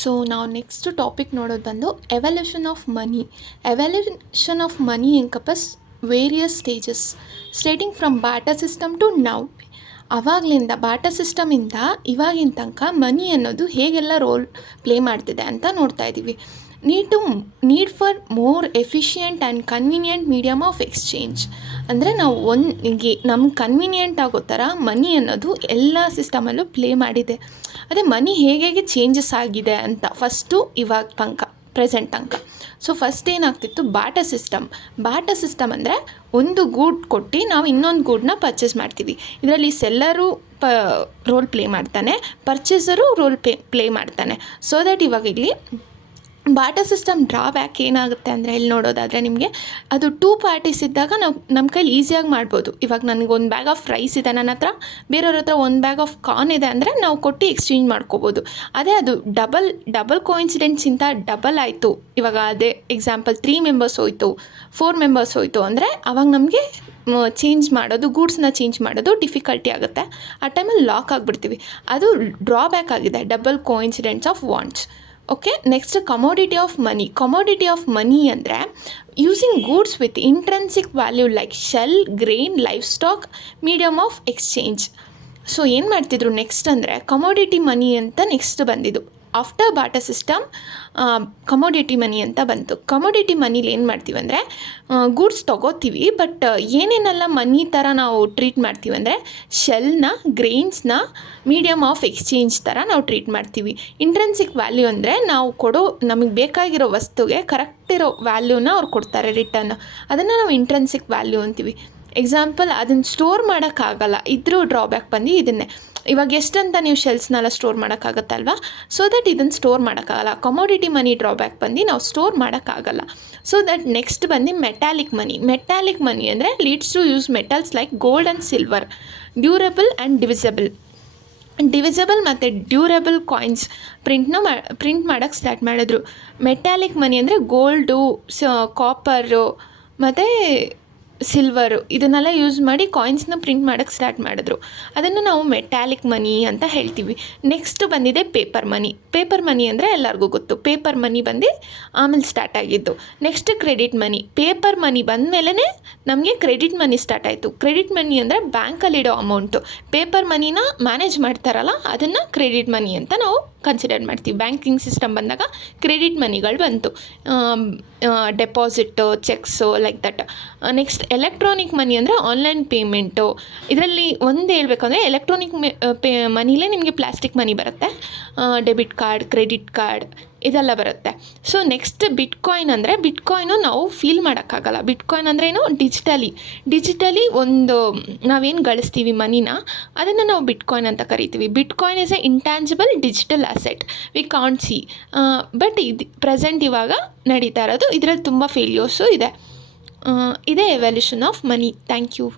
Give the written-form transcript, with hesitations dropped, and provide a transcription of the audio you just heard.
So ನಾವು next topic ನೋಡೋದು ಬಂದು evolution of money. Evolution of money encompasses various stages starting from barter system to now. ಆವಾಗಲಿಂದ barter ಸಿಸ್ಟಮಿಂದ ಇವಾಗಿನ ತನಕ ಮನಿ ಅನ್ನೋದು ಹೇಗೆಲ್ಲ ರೋಲ್ ಪ್ಲೇ ಮಾಡ್ತಿದೆ ಅಂತ ನೋಡ್ತಾ ಇದ್ದೀವಿ. Need for more efficient and convenient medium of exchange. ಅಂದರೆ ನಾವು ನಮ್ಗೆ ಕನ್ವೀನಿಯೆಂಟ್ ಆಗೋ ಥರ ಮನಿ ಅನ್ನೋದು ಎಲ್ಲ ಸಿಸ್ಟಮಲ್ಲೂ ಪ್ಲೇ ಮಾಡಿದೆ. ಅದೇ ಮನಿ ಹೇಗೆ ಚೇಂಜಸ್ ಆಗಿದೆ ಅಂತ ಫಸ್ಟು ಇವಾಗ ತನಕ ಪ್ರೆಸೆಂಟ್ ತನಕ. ಸೊ ಫಸ್ಟ್ ಏನಾಗ್ತಿತ್ತು, ಬಾಟರ್ ಸಿಸ್ಟಮ್ ಅಂದರೆ ಒಂದು ಗೂಡ್ ಕೊಟ್ಟು ನಾವು ಇನ್ನೊಂದು ಗೂಡನ್ನ ಪರ್ಚೇಸ್ ಮಾಡ್ತೀವಿ. ಇದರಲ್ಲಿ ಸೆಲ್ಲರು ರೋಲ್ ಪ್ಲೇ ಮಾಡ್ತಾನೆ, ಪರ್ಚೇಸರು ರೋಲ್ ಪ್ಲೇ ಮಾಡ್ತಾನೆ. ಸೊ ದ್ಯಾಟ್ ಇವಾಗ ಇಲ್ಲಿ ಬಾಟರ್ ಸಿಸ್ಟಮ್ ಡ್ರಾಬ್ಯಾಕ್ ಏನಾಗುತ್ತೆ ಅಂದರೆ, ಇಲ್ಲಿ ನೋಡೋದಾದರೆ ನಿಮಗೆ ಅದು 2 ಪಾರ್ಟೀಸ್ ಇದ್ದಾಗ ನಾವು ನಮ್ಮ ಕೈಲಿ ಈಸಿಯಾಗಿ ಮಾಡ್ಬೋದು. ಇವಾಗ ನನಗೆ ಒಂದು ಬ್ಯಾಗ್ ಆಫ್ ರೈಸ್ ಇದೆ ನನ್ನ ಹತ್ರ, ಬೇರೆಯವ್ರ ಹತ್ರ ಒಂದು ಬ್ಯಾಗ್ ಆಫ್ ಕಾರ್ನ್ ಇದೆ ಅಂದರೆ ನಾವು ಕೊಟ್ಟು ಎಕ್ಸ್ಚೇಂಜ್ ಮಾಡ್ಕೋಬೋದು. ಅದೇ ಅದು ಡಬಲ್ ಕೋಇನ್ಸಿಡೆನ್ಸಿಂದ ಡಬಲ್ ಆಯಿತು, ಇವಾಗ ಅದೇ ಎಕ್ಸಾಂಪಲ್ 3 ಮೆಂಬರ್ಸ್ ಹೋಯಿತು, 4 ಮೆಂಬರ್ಸ್ ಹೋಯಿತು ಅಂದರೆ ಅವಾಗ ನಮಗೆ ಚೇಂಜ್ ಮಾಡೋದು, ಗೂಡ್ಸ್ನ ಚೇಂಜ್ ಮಾಡೋದು ಡಿಫಿಕಲ್ಟಿ ಆಗುತ್ತೆ. ಆ ಟೈಮಲ್ಲಿ ಲಾಕ್ ಆಗಿಬಿಡ್ತೀವಿ. ಅದು ಡ್ರಾಬ್ಯಾಕ್ ಆಗಿದೆ, double coincidence of wants. Okay, next commodity of money ಅಂದರೆ using goods with intrinsic value like shell, grain, livestock, medium of exchange. So ಏನು ಮಾಡ್ತಿದ್ರು ನೆಕ್ಸ್ಟ್ ಅಂದರೆ ಕಮೋಡಿಟಿ ಮನಿ ಅಂತ ನೆಕ್ಸ್ಟ್ ಬಂದಿದ್ದು. After barter system commodity money ಅಂತ ಬಂತು. Commodity ಮನಿಲಿ ಏನು ಮಾಡ್ತೀವಿ ಅಂದರೆ ಗೂಡ್ಸ್ ತೊಗೋತೀವಿ, ಬಟ್ ಏನೇನೆಲ್ಲ ಮನಿ ಥರ ನಾವು ಟ್ರೀಟ್ ಮಾಡ್ತೀವಿ ಅಂದರೆ ಶೆಲ್ನ, ಗ್ರೇನ್ಸ್ನ ಮೀಡಿಯಮ್ ಆಫ್ ಎಕ್ಸ್ಚೇಂಜ್ ಥರ ನಾವು ಟ್ರೀಟ್ ಮಾಡ್ತೀವಿ. ಇಂಟ್ರೆನ್ಸಿಕ್ ವ್ಯಾಲ್ಯೂ ಅಂದರೆ ನಾವು ಕೊಡೋ ನಮಗೆ ಬೇಕಾಗಿರೋ ವಸ್ತುಗೆ ಕರೆಕ್ಟ್ ಇರೋ ವ್ಯಾಲ್ಯೂನ ಅವ್ರು ಕೊಡ್ತಾರೆ ರಿಟರ್ನ್, ಅದನ್ನು ನಾವು ಇಂಟ್ರೆನ್ಸಿಕ್ ವ್ಯಾಲ್ಯೂ ಅಂತೀವಿ. ಎಕ್ಸಾಂಪಲ್ ಅದನ್ನು ಸ್ಟೋರ್ ಮಾಡೋಕ್ಕಾಗಲ್ಲ, ಇದ್ರೂ ಡ್ರಾಬ್ಯಾಕ್ ಬಂದು ಇದನ್ನೇ. ಇವಾಗ ಎಷ್ಟಂತ ನೀವು ಶೆಲ್ಸ್ನೆಲ್ಲ ಸ್ಟೋರ್ ಮಾಡೋಕ್ಕಾಗತ್ತಲ್ವ, ಸೊ ದಟ್ ಇದನ್ನು ಸ್ಟೋರ್ ಮಾಡೋಕ್ಕಾಗಲ್ಲ. ಕಮೋಡಿಟಿ ಮನಿ ಡ್ರಾಬ್ಯಾಕ್ ಬಂದು ನಾವು ಸ್ಟೋರ್ ಮಾಡೋಕ್ಕಾಗಲ್ಲ. ಸೊ ದಟ್ ನೆಕ್ಸ್ಟ್ ಬಂದು ಮೆಟಾಲಿಕ್ ಮನಿ ಅಂದರೆ leads to use metals like gold and silver, durable and divisible ಮತ್ತು ಡ್ಯೂರಬಲ್ ಕಾಯಿನ್ಸ್ ಪ್ರಿಂಟ್ ಮಾಡೋಕ್ಕೆ ಸ್ಟಾರ್ಟ್ ಮಾಡಿದ್ರು. ಮೆಟಾಲಿಕ್ ಮನಿ ಅಂದರೆ ಗೋಲ್ಡು, ಕಾಪರು ಮತ್ತು ಸಿಲ್ವರು ಇದನ್ನೆಲ್ಲ ಯೂಸ್ ಮಾಡಿ ಕಾಯಿನ್ಸ್ನ ಪ್ರಿಂಟ್ ಮಾಡೋಕ್ಕೆ ಸ್ಟಾರ್ಟ್ ಮಾಡಿದ್ರು. ಅದನ್ನು ನಾವು ಮೆಟಾಲಿಕ್ ಮನಿ ಅಂತ ಹೇಳ್ತೀವಿ. ನೆಕ್ಸ್ಟ್ ಬಂದಿದೆ ಪೇಪರ್ ಮನಿ ಅಂದರೆ ಎಲ್ಲರಿಗೂ ಗೊತ್ತು. ಪೇಪರ್ ಮನಿ ಬಂದು ಆಮೇಲೆ ಸ್ಟಾರ್ಟ್ ಆಗಿದ್ದು. Next credit money. Paper money ಬಂದಮೇಲೆ ನಮಗೆ ಕ್ರೆಡಿಟ್ ಮನಿ ಸ್ಟಾರ್ಟ್ ಆಯಿತು. ಕ್ರೆಡಿಟ್ ಮನಿ ಅಂದರೆ ಬ್ಯಾಂಕಲ್ಲಿಡೋ ಅಮೌಂಟು. ಪೇಪರ್ ಮನಿನ ಮ್ಯಾನೇಜ್ ಮಾಡ್ತಾರಲ್ಲ ಅದನ್ನು ಕ್ರೆಡಿಟ್ ಮನಿ ಅಂತ ನಾವು ಕನ್ಸಿಡರ್ ಮಾಡ್ತೀವಿ. ಬ್ಯಾಂಕಿಂಗ್ ಸಿಸ್ಟಮ್ ಬಂದಾಗ ಕ್ರೆಡಿಟ್ ಮನಿಗಳು ಬಂತು, deposit, cheques, like that. Next electronic money ಅಂದರೆ ಆನ್ಲೈನ್ ಪೇಮೆಂಟು. ಇದರಲ್ಲಿ ಒಂದು ಹೇಳ್ಬೇಕಂದ್ರೆ ಎಲೆಕ್ಟ್ರಾನಿಕ್ ಮನಿಲೇ ನಿಮಗೆ ಪ್ಲಾಸ್ಟಿಕ್ ಮನಿ ಬರುತ್ತೆ, ಡೆಬಿಟ್ ಕಾರ್ಡ್, ಕ್ರೆಡಿಟ್ ಕಾರ್ಡ್ ಇದೆಲ್ಲ ಬರುತ್ತೆ. ಸೊ ನೆಕ್ಸ್ಟ್ ಬಿಟ್ಕಾಯಿನು ನಾವು ಫೀಲ್ ಮಾಡೋಕ್ಕಾಗಲ್ಲ. ಬಿಟ್ಕಾಯಿನ್ ಅಂದರೆ ಏನು, ಡಿಜಿಟಲಿ ಒಂದು ನಾವೇನು ಗಳಿಸ್ತೀವಿ ಮನಿನ, ಅದನ್ನು ನಾವು ಬಿಟ್ಕಾಯಿನ್ ಅಂತ ಕರಿತೀವಿ. Bitcoin is a intangible digital asset, we can't see. But present ಇವಾಗ ನಡೀತಾ ಇರೋದು, ಇದರಲ್ಲಿ ತುಂಬ ಫೇಲ್ಯೂರ್ಸು ಇದೆ. ಇದೇ evolution of money. Thank you.